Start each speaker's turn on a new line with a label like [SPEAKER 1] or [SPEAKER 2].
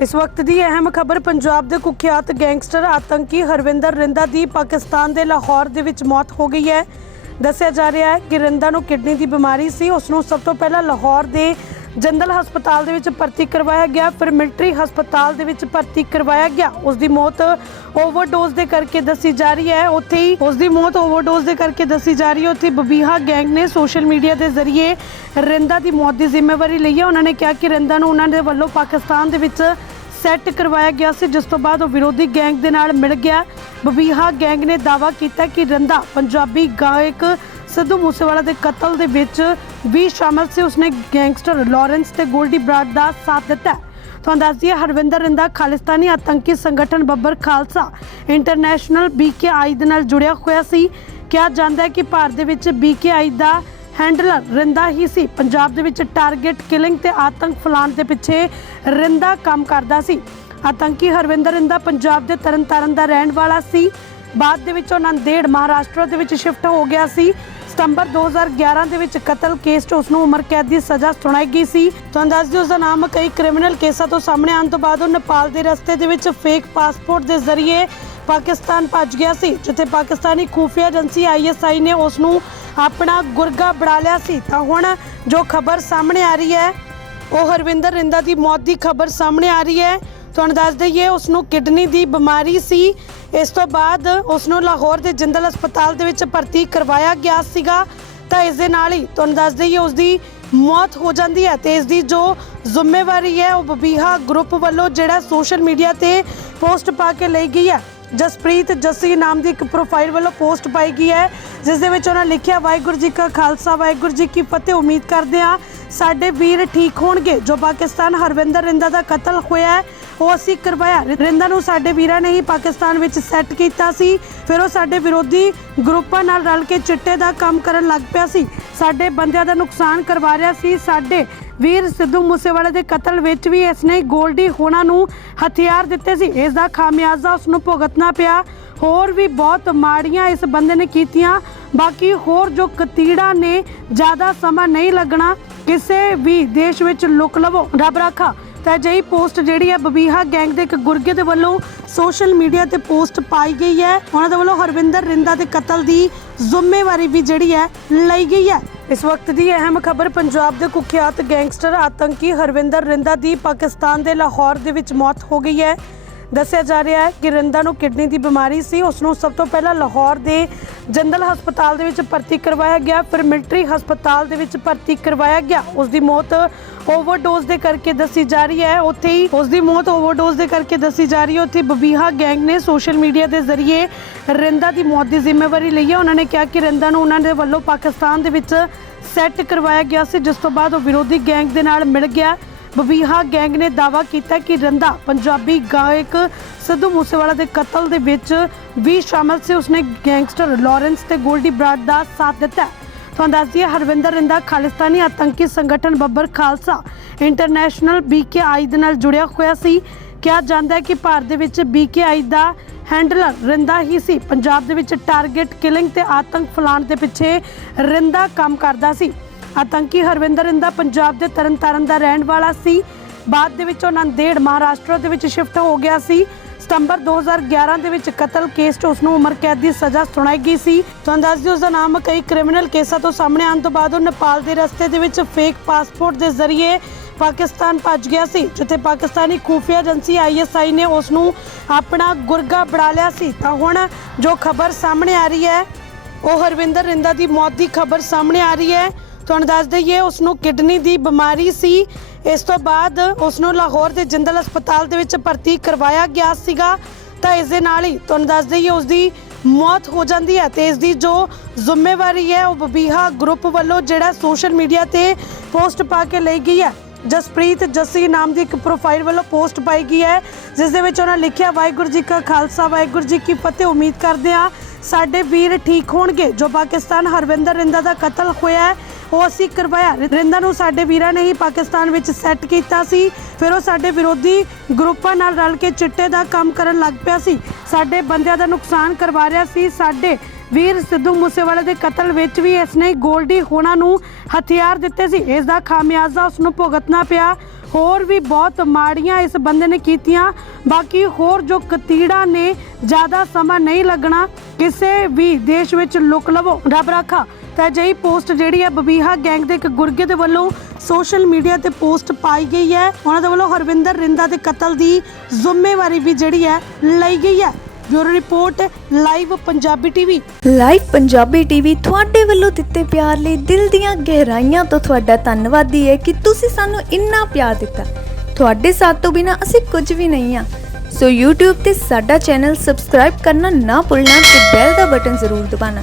[SPEAKER 1] ਇਸ ਵਕਤ ਦੀ ਅਹਿਮ ਖਬਰ ਪੰਜਾਬ ਦੇ ਕੁਖਿਆਤ ਗੈਂਗਸਟਰ ਆਤੰਕੀ ਹਰਵਿੰਦਰ ਰਿੰਦਾ ਦੀ ਪਾਕਿਸਤਾਨ ਦੇ ਲਾਹੌਰ ਦੇ ਵਿੱਚ ਮੌਤ ਹੋ ਗਈ ਹੈ। ਦੱਸਿਆ ਜਾ ਰਿਹਾ ਹੈ ਕਿ ਰਿੰਦਾ ਨੂੰ ਕਿਡਨੀ ਦੀ ਬਿਮਾਰੀ ਸੀ। ਉਸ ਨੂੰ ਸਭ ਤੋਂ ਪਹਿਲਾਂ ਲਾਹੌਰ ਦੇ ਜਨਰਲ ਹਸਪਤਾਲ ਦੇ ਵਿੱਚ ਭਰਤੀ ਕਰਵਾਇਆ ਗਿਆ, ਫਿਰ ਮਿਲਟਰੀ ਹਸਪਤਾਲ ਦੇ ਵਿੱਚ ਭਰਤੀ ਕਰਵਾਇਆ ਗਿਆ। ਉਸ ਦੀ ਮੌਤ ਓਵਰਡੋਜ਼ ਦੇ ਕਰਕੇ ਦੱਸੀ ਜਾ ਰਹੀ ਹੈ। ਉੱਥੇ ਹੀ ਉਸ ਦੀ ਮੌਤ ਓਵਰਡੋਜ਼ ਦੇ ਕਰਕੇ ਦੱਸੀ ਜਾ ਰਹੀ ਹੈ। ਉੱਥੇ ਬਬੀਹਾ ਗੈਂਗ ਨੇ ਸੋਸ਼ਲ ਮੀਡੀਆ ਦੇ ਜ਼ਰੀਏ ਰਿੰਦਾ ਦੀ ਮੌਤ ਦੀ ਜ਼ਿੰਮੇਵਾਰੀ ਲਈ ਹੈ। ਉਹਨਾਂ ਨੇ ਕਿਹਾ ਕਿ ਰਿੰਦਾ ਨੂੰ ਉਹਨਾਂ ਦੇ ਵੱਲੋਂ ਪਾਕਿਸਤਾਨ ਦੇ ਵਿੱਚ ਸੈੱਟ ਕਰਵਾਇਆ ਗਿਆ ਸੀ, ਜਿਸ ਤੋਂ ਬਾਅਦ ਉਹ ਵਿਰੋਧੀ ਗੈਂਗ ਦੇ ਨਾਲ ਮਿਲ ਗਿਆ। ਬਬੀਹਾ ਗੈਂਗ ਨੇ ਦਾਅਵਾ ਕੀਤਾ ਕਿ ਰੰਦਾ ਪੰਜਾਬੀ ਗਾਇਕ ਸਿੱਧੂ ਮੂਸੇਵਾਲਾ ਦੇ ਕਤਲ ਦੇ ਵਿੱਚ ਵੀ ਸ਼ਾਮਲ ਸੀ। ਉਸਨੇ ਗੈਂਗਸਟਰ ਲਾਰੈਂਸ ਤੇ ਗੋਲਡੀ ਬਰਾਡ ਦਾ ਸਾਥ ਦਿੱਤਾ। ਤੁਹਾਨੂੰ ਦੱਸ ਦਈਏ, ਹਰਵਿੰਦਰ ਰਿੰਦਾ ਖਾਲਿਸਤਾਨੀ ਆਤੰਕੀ ਸੰਗਠਨ ਬੱਬਰ ਖਾਲਸਾ ਇੰਟਰਨੈਸ਼ਨਲ ਬੀਕੇਆਈ ਦੇ ਨਾਲ ਜੁੜਿਆ ਹੋਇਆ ਸੀ। ਕਿਹਾ ਜਾਂਦਾ ਹੈ ਕਿ ਭਾਰਤ ਦੇ ਵਿੱਚ ਬੀਕੇਆਈ ਦਾ ਹੈਂਡਲਰ ਰਿੰਦਾ ਹੀ ਸੀ। ਪੰਜਾਬ ਦੇ ਵਿੱਚ ਟਾਰਗੇਟ ਕਿਲਿੰਗ ਤੇ ਆਤੰਕ ਫੈਲਾਉਣ ਦੇ ਪਿੱਛੇ ਰਿੰਦਾ ਕੰਮ ਕਰਦਾ ਸੀ। ਆਤੰਕੀ ਹਰਵਿੰਦਰ ਰਿੰਦਾ ਪੰਜਾਬ ਦੇ ਤਰਨਤਾਰਨ ਦਾ ਰਹਿਣ ਵਾਲਾ ਸੀ। ਬਾਅਦ ਦੇ ਵਿੱਚ ਉਹ ਨੰਦੇੜ ਮਹਾਰਾਸ਼ਟਰ ਦੇ ਵਿੱਚ ਸ਼ਿਫਟ ਹੋ ਗਿਆ ਸੀ। ਸਤੰਬਰ 2011 ਦੇ ਵਿੱਚ ਕਤਲ ਕੇਸ 'ਚ ਉਸ ਨੂੰ ਉਮਰ ਕੈਦ ਦੀ ਸਜ਼ਾ ਸੁਣਾਈ ਗਈ ਸੀ। ਤੁਹਾਨੂੰ ਦੱਸ ਦਿਓ ਉਸ ਦਾ ਨਾਮ ਕਈ ਕ੍ਰਿਮੀਨਲ ਕੇਸਾਂ ਤੋਂ ਸਾਹਮਣੇ ਆਉਣ ਤੋਂ ਬਾਅਦ ਉਹ ਨੇਪਾਲ ਦੇ ਰਸਤੇ ਦੇ ਵਿੱਚ ਫੇਕ ਪਾਸਪੋਰਟ ਦੇ ਜ਼ਰੀਏ ਪਾਕਿਸਤਾਨ ਭੱਜ ਗਿਆ ਸੀ, ਜਿੱਥੇ ਪਾਕਿਸਤਾਨੀ ਖੂਫੀਆ ਏਜੰਸੀ ਆਈਐਸਆਈ ਨੇ ਉਸ ਨੂੰ ਆਪਣਾ ਗੁਰਗਾ ਬਣਾ ਲਿਆ ਸੀ। ਤਾਂ ਹੁਣ ਜੋ ਖਬਰ ਸਾਹਮਣੇ ਆ ਰਹੀ ਹੈ, ਉਹ ਹਰਵਿੰਦਰ ਰਿੰਦਾ ਦੀ ਮੌਤ ਦੀ ਖਬਰ ਸਾਹਮਣੇ ਆ ਰਹੀ ਹੈ। ਤੁਹਾਨੂੰ ਦੱਸ ਦਈਏ ਉਸ ਨੂੰ ਕਿਡਨੀ ਦੀ ਬਿਮਾਰੀ ਸੀ। ਇਸ ਤੋਂ ਬਾਅਦ ਉਸ ਨੂੰ ਲਾਹੌਰ ਦੇ ਜਿੰਦਲ ਹਸਪਤਾਲ ਦੇ ਵਿੱਚ ਭਰਤੀ ਕਰਵਾਇਆ ਗਿਆ ਸੀਗਾ। ਤਾਂ ਇਸ ਦੇ ਨਾਲ ਹੀ ਤੁਹਾਨੂੰ ਦੱਸ ਦਈਏ ਉਸ ਦੀ ਮੌਤ ਹੋ ਜਾਂਦੀ ਹੈ ਤੇ ਇਸ ਦੀ ਜੋ ਜ਼ਿੰਮੇਵਾਰੀ ਹੈ, ਉਹ ਬਬੀਹਾ ਗਰੁੱਪ ਵੱਲੋਂ ਜਿਹੜਾ ਸੋਸ਼ਲ ਮੀਡੀਆ ਤੇ ਪੋਸਟ ਪਾ ਕੇ ਲਈ ਗਈ ਹੈ। ਜਸਪ੍ਰੀਤ ਜੱਸੀ ਨਾਮ ਦੀ ਇੱਕ ਪ੍ਰੋਫਾਈਲ ਵੱਲੋਂ ਪੋਸਟ ਪਾਈ ਗਈ ਹੈ, ਜਿਸ ਦੇ ਵਿੱਚ ਉਹਨਾਂ ਲਿਖਿਆ, ਵਾਹਿਗੁਰੂ ਜੀ ਕਾ ਖਾਲਸਾ, ਵਾਹਿਗੁਰੂ ਜੀ ਕੀ ਫਤਿਹ। ਉਮੀਦ ਕਰਦੇ ਹਾਂ ਸਾਡੇ ਵੀਰ ਠੀਕ ਹੋਣਗੇ, ਜੋ ਪਾਕਿਸਤਾਨ ਹਰਵਿੰਦਰ ਰਿੰਦਾ ਦਾ ਕਤਲ ਹੋਇਆ ਹੈ। ਉਹ ਅਸੀਂ ਕਰਵਾਇਆ। ਰਿੰਦਾ ਨੂੰ ਸਾਡੇ ਵੀਰਾਂ ਨੇ ਹੀ ਪਾਕਿਸਤਾਨ ਵਿੱਚ ਸੈੱਟ ਕੀਤਾ ਸੀ। ਫਿਰ ਉਹ ਸਾਡੇ ਵਿਰੋਧੀ ਗਰੁੱਪਾਂ ਨਾਲ ਰਲ ਕੇ ਚਿੱਟੇ ਦਾ ਕੰਮ ਕਰਨ ਲੱਗ ਪਿਆ ਸੀ। ਸਾਡੇ ਬੰਦਿਆਂ ਦਾ ਨੁਕਸਾਨ ਕਰਵਾ ਰਿਹਾ ਸੀ। ਸਾਡੇ ਵੀਰ ਸਿੱਧੂ ਮੂਸੇਵਾਲੇ ਦੇ ਕਤਲ ਵਿੱਚ ਵੀ ਇਸਨੇ ਗੋਲਡੀ ਹੋਣਾ ਨੂੰ ਹਥਿਆਰ ਦਿੱਤੇ ਸੀ। ਇਸ ਦਾ ਖਾਮਿਆਜ਼ਾ ਉਸ ਨੂੰ ਭੁਗਤਣਾ ਪਿਆ। ਹੋਰ ਵੀ ਬਹੁਤ ਮਾੜੀਆਂ ਇਸ ਬੰਦੇ ਨੇ ਕੀਤੀਆਂ। ਬਾਕੀ ਹੋਰ ਜੋ ਕਤੀੜਾ ਨੇ, ਜ਼ਿਆਦਾ ਸਮਾਂ ਨਹੀਂ ਲੱਗਣਾ। ਕਿਸੇ ਵੀ ਦੇਸ਼ ਵਿੱਚ ਲੁਕ ਲਵੋ। ਰੱਬ ਰਾਖਾ। ਤਾਂ ਅਜਿਹੀ ਪੋਸਟ ਜਿਹੜੀ ਹੈ ਬਬੀਹਾ ਗੈਂਗ ਦੇ ਇੱਕ ਗੁਰਗੇ ਦੇ ਵੱਲੋਂ ਸੋਸ਼ਲ ਮੀਡੀਆ ਤੇ ਪੋਸਟ ਪਾਈ ਗਈ ਹੈ। ਉਹਨਾਂ ਦੇ ਵੱਲੋਂ ਹਰਵਿੰਦਰ ਰਿੰਦਾ ਦੇ ਕਤਲ ਦੀ ਜ਼ਿੰਮੇਵਾਰੀ ਵੀ ਜਿਹੜੀ ਹੈ ਲਈ ਗਈ ਹੈ। ਇਸ ਵਕਤ ਦੀ ਅਹਿਮ ਖਬਰ ਪੰਜਾਬ ਦੇ ਕੁਖਿਆਤ ਗੈਂਗਸਟਰ ਆਤੰਕੀ ਹਰਵਿੰਦਰ ਰਿੰਦਾ ਦੀ ਪਾਕਿਸਤਾਨ ਦੇ ਲਾਹੌਰ ਦੇ ਵਿੱਚ ਮੌਤ ਹੋ ਗਈ ਹੈ। ਦੱਸਿਆ ਜਾ ਰਿਹਾ ਹੈ ਕਿ ਰਿੰਦਾ ਨੂੰ ਕਿਡਨੀ ਦੀ ਬਿਮਾਰੀ ਸੀ। ਉਸ ਨੂੰ ਸਭ ਤੋਂ ਪਹਿਲਾਂ ਲਾਹੌਰ ਦੇ ਜਨਰਲ ਹਸਪਤਾਲ ਦੇ ਵਿੱਚ ਭਰਤੀ ਕਰਵਾਇਆ ਗਿਆ। ਫਿਰ ਮਿਲਟਰੀ ਹਸਪਤਾਲ ਦੇ ਵਿੱਚ ਭਰਤੀ ਕਰਵਾਇਆ ਗਿਆ। ਉਸ ਦੀ ਮੌਤ ਓਵਰਡੋਜ਼ ਦੇ ਕਰਕੇ ਦੱਸੀ ਜਾ ਰਹੀ ਹੈ। ਉੱਥੇ ਹੀ ਉਸ ਦੀ ਮੌਤ ਓਵਰਡੋਜ਼ ਦੇ ਕਰਕੇ ਦੱਸੀ ਜਾ ਰਹੀ ਹੈ। ਉੱਥੇ ਬਬੀਹਾ ਗੈਂਗ ਨੇ ਸੋਸ਼ਲ ਮੀਡੀਆ ਦੇ ਜ਼ਰੀਏ ਰਿੰਦਾ ਦੀ ਮੌਤ ਦੀ ਜ਼ਿੰਮੇਵਾਰੀ ਲਈ ਹੈ। ਉਹਨਾਂ ਨੇ ਕਿਹਾ ਕਿ ਰਿੰਦਾ ਨੂੰ ਉਹਨਾਂ ਦੇ ਵੱਲੋਂ ਪਾਕਿਸਤਾਨ ਦੇ ਵਿੱਚ ਸੈੱਟ ਕਰਵਾਇਆ ਗਿਆ ਸੀ, ਜਿਸ ਤੋਂ ਬਾਅਦ ਉਹ ਵਿਰੋਧੀ ਗੈਂਗ ਦੇ ਨਾਲ ਮਿਲ ਗਿਆ। ਬਬੀਹਾ ਗੈਂਗ ਨੇ ਦਾਅਵਾ ਕੀਤਾ ਕਿ ਰੰਦਾ ਪੰਜਾਬੀ ਗਾਇਕ ਸਿੱਧੂ ਮੂਸੇਵਾਲਾ ਦੇ ਕਤਲ ਦੇ ਵਿੱਚ ਵੀ ਸ਼ਾਮਲ ਸੀ। ਉਸਨੇ ਗੈਂਗਸਟਰ ਲਾਰੈਂਸ ਤੇ ਗੋਲਡੀ ਬਰਾਡ ਦਾ ਸਾਥ ਦਿੱਤਾ। ਤੁਹਾਨੂੰ ਦੱਸ ਦਈਏ, ਹਰਵਿੰਦਰ ਰਿੰਦਾ ਖਾਲਿਸਤਾਨੀ ਆਤੰਕੀ ਸੰਗਠਨ ਬੱਬਰ ਖਾਲਸਾ ਇੰਟਰਨੈਸ਼ਨਲ ਬੀਕੇਆਈ ਦੇ ਨਾਲ ਜੁੜਿਆ ਹੋਇਆ ਸੀ। ਕਿਹਾ ਜਾਂਦਾ ਹੈ ਕਿ ਭਾਰਤ ਦੇ ਵਿੱਚ ਬੀਕੇਆਈ ਦਾ ਹੈਂਡਲਰ ਰਿੰਦਾ ਹੀ ਸੀ। ਪੰਜਾਬ ਦੇ ਵਿੱਚ ਟਾਰਗੇਟ ਕਿਲਿੰਗ ਤੇ ਆਤੰਕ ਫੈਲਾਉਣ ਦੇ ਪਿੱਛੇ ਰਿੰਦਾ ਕੰਮ ਕਰਦਾ ਸੀ। ਆਤੰਕੀ ਹਰਵਿੰਦਰ ਰਿੰਦਾ ਪੰਜਾਬ ਦੇ ਤਰਨਤਾਰਨ ਦਾ ਰਹਿਣ ਵਾਲਾ ਸੀ। ਬਾਅਦ ਦੇ ਵਿੱਚ ਉਹ ਨੰਦੇੜ ਮਹਾਰਾਸ਼ਟਰ ਦੇ ਵਿੱਚ ਸ਼ਿਫਟ ਹੋ ਗਿਆ ਸੀ। ਸਤੰਬਰ 2011 ਦੇ ਵਿੱਚ ਕਤਲ ਕੇਸ 'ਚ ਉਸ ਨੂੰ ਉਮਰ ਕੈਦ ਦੀ ਸਜ਼ਾ ਸੁਣਾਈ ਗਈ ਸੀ। ਤੁਹਾਨੂੰ ਦੱਸ ਦਿਓ ਉਸ ਦਾ ਨਾਮ, ਕਈ ਕ੍ਰਿਮੀਨਲ ਕੇਸਾਂ ਤੋਂ ਸਾਹਮਣੇ ਆਉਣ ਤੋਂ ਬਾਅਦ ਉਹ ਨੇਪਾਲ ਦੇ ਰਸਤੇ ਦੇ ਵਿੱਚ ਫੇਕ ਪਾਸਪੋਰਟ ਦੇ ਜ਼ਰੀਏ ਪਾਕਿਸਤਾਨ ਭੱਜ ਗਿਆ ਸੀ, ਜਿੱਥੇ ਪਾਕਿਸਤਾਨੀ ਖੂਫੀਆ ਏਜੰਸੀ ਆਈਐਸਆਈ ਨੇ ਉਸ ਨੂੰ ਆਪਣਾ ਗੁਰਗਾ ਬਣਾ ਲਿਆ ਸੀ। ਤਾਂ ਹੁਣ ਜੋ ਖਬਰ ਸਾਹਮਣੇ ਆ ਰਹੀ ਹੈ, ਉਹ ਹਰਵਿੰਦਰ ਰਿੰਦਾ ਦੀ ਮੌਤ ਦੀ ਖਬਰ ਸਾਹਮਣੇ ਆ ਰਹੀ ਹੈ। ਤੁਹਾਨੂੰ ਦੱਸ ਦਈਏ ਉਸ ਨੂੰ ਕਿਡਨੀ ਦੀ ਬਿਮਾਰੀ ਸੀ। ਇਸ ਤੋਂ ਬਾਅਦ ਉਸ ਨੂੰ ਲਾਹੌਰ ਦੇ ਜਿੰਦਲ ਹਸਪਤਾਲ ਦੇ ਵਿੱਚ ਭਰਤੀ ਕਰਵਾਇਆ ਗਿਆ ਸੀਗਾ। ਤਾਂ ਇਸ ਦੇ ਨਾਲ ਹੀ ਤੁਹਾਨੂੰ ਦੱਸ ਦਈਏ ਉਸ ਦੀ ਮੌਤ ਹੋ ਜਾਂਦੀ ਹੈ ਤੇ ਇਸ ਦੀ ਜੋ ਜ਼ਿੰਮੇਵਾਰੀ ਹੈ, ਉਹ ਬਬੀਹਾ ਗਰੁੱਪ ਵੱਲੋਂ ਜਿਹੜਾ ਸੋਸ਼ਲ ਮੀਡੀਆ ਤੇ ਪੋਸਟ ਪਾ ਕੇ ਲਈ ਗਈ ਹੈ। ਜਸਪ੍ਰੀਤ ਜੱਸੀ ਨਾਮ ਦੀ ਇੱਕ ਪ੍ਰੋਫਾਈਲ ਵੱਲੋਂ ਪੋਸਟ ਪਾਈ ਗਈ ਹੈ। ਜਿਸ ਦੇ ਵਿੱਚ ਉਹਨਾਂ ਲਿਖਿਆ, ਵਾਹਿਗੁਰੂ ਜੀ ਕਾ ਖਾਲਸਾ, ਵਾਹਿਗੁਰੂ ਜੀ ਕੀ ਫਤਿਹ। ਉਮੀਦ ਕਰਦੇ ਹਾਂ ਸਾਡੇ ਵੀਰ ਠੀਕ ਹੋਣਗੇ। ਜੋ ਪਾਕਿਸਤਾਨ ਹਰਵਿੰਦਰ ਰਿੰਦਾ ਦਾ ਕਤਲ ਹੋਇਆ ਹੈ ਉਹ ਅਸੀਂ ਕਰਵਾਇਆ। ਰਿੰਦਾ ਨੂੰ ਸਾਡੇ ਵੀਰਾਂ ਨੇ ਹੀ ਪਾਕਿਸਤਾਨ ਵਿੱਚ ਸੈੱਟ ਕੀਤਾ ਸੀ। ਫਿਰ ਉਹ ਸਾਡੇ ਵਿਰੋਧੀ ਗਰੁੱਪਾਂ ਨਾਲ ਰਲ ਕੇ ਚਿੱਟੇ ਦਾ ਕੰਮ ਕਰਨ ਲੱਗ ਪਿਆ ਸੀ। ਸਾਡੇ ਬੰਦਿਆਂ ਦਾ ਨੁਕਸਾਨ ਕਰਵਾ ਰਿਹਾ ਸੀ। ਸਾਡੇ ਵੀਰ ਸਿੱਧੂ ਮੂਸੇਵਾਲੇ ਦੇ ਕਤਲ ਵਿੱਚ ਵੀ ਇਸਨੇ ਗੋਲਡੀ ਹੋਣਾ ਨੂੰ ਹਥਿਆਰ ਦਿੱਤੇ ਸੀ। ਇਸ ਦਾ ਖਾਮਿਆਜ਼ਾ ਉਸ ਨੂੰ ਭੁਗਤਣਾ ਪਿਆ। ਹੋਰ ਵੀ ਬਹੁਤ ਮਾੜੀਆਂ ਇਸ ਬੰਦੇ ਨੇ ਕੀਤੀਆਂ। ਬਾਕੀ ਹੋਰ ਜੋ ਕਤੀੜਾ ਨੇ, ਜ਼ਿਆਦਾ ਸਮਾਂ ਨਹੀਂ ਲੱਗਣਾ। ਕਿਸੇ ਵੀ ਦੇਸ਼ ਵਿੱਚ ਲੁਕ ਲਵੋ। ਰੱਬ ਰਾਖਾ। ਤਾਂ ਅਜਿਹੀ ਪੋਸਟ ਜਿਹੜੀ ਹੈ ਬਬੀਹਾ ਗੈਂਗ ਦੇ ਇੱਕ ਗੁਰਗੇ ਦੇ ਵੱਲੋਂ ਸੋਸ਼ਲ ਮੀਡੀਆ ਤੇ ਪੋਸਟ ਪਾਈ ਗਈ ਹੈ। ਉਹਨਾਂ ਦੇ ਵੱਲੋਂ ਹਰਵਿੰਦਰ ਰਿੰਦਾ ਦੇ ਕਤਲ ਦੀ ਜ਼ਿੰਮੇਵਾਰੀ ਵੀ ਜਿਹੜੀ ਹੈ ਲਈ ਗਈ ਹੈ। Bureau report, live Punjabi TV.
[SPEAKER 2] Live Punjabi TV ਤੁਹਾਡੇ ਵੱਲੋਂ ਦਿੱਤੇ ਪਿਆਰ ਲਈ ਦਿਲ ਦੀਆਂ ਗਹਿਰਾਈਆਂ ਤੋਂ ਤੁਹਾਡਾ ਧੰਨਵਾਦੀ ਹੈ ਕਿ ਤੁਸੀਂ ਸਾਨੂੰ ਇੰਨਾ ਪਿਆਰ ਦਿੱਤਾ। ਤੁਹਾਡੇ ਸਾਥ ਤੋਂ ਬਿਨਾ ਅਸੀਂ ਕੁਝ ਵੀ ਨਹੀਂ ਆ ਸੋ YouTube ਤੇ ਸਾਡਾ ਚੈਨਲ ਸਬਸਕ੍ਰਾਈਬ ਕਰਨਾ ਨਾ ਭੁੱਲਣਾ ਤੇ ਬੈਲ ਦਾ ਬਟਨ ਜ਼ਰੂਰ ਦਬਾਉਣਾ।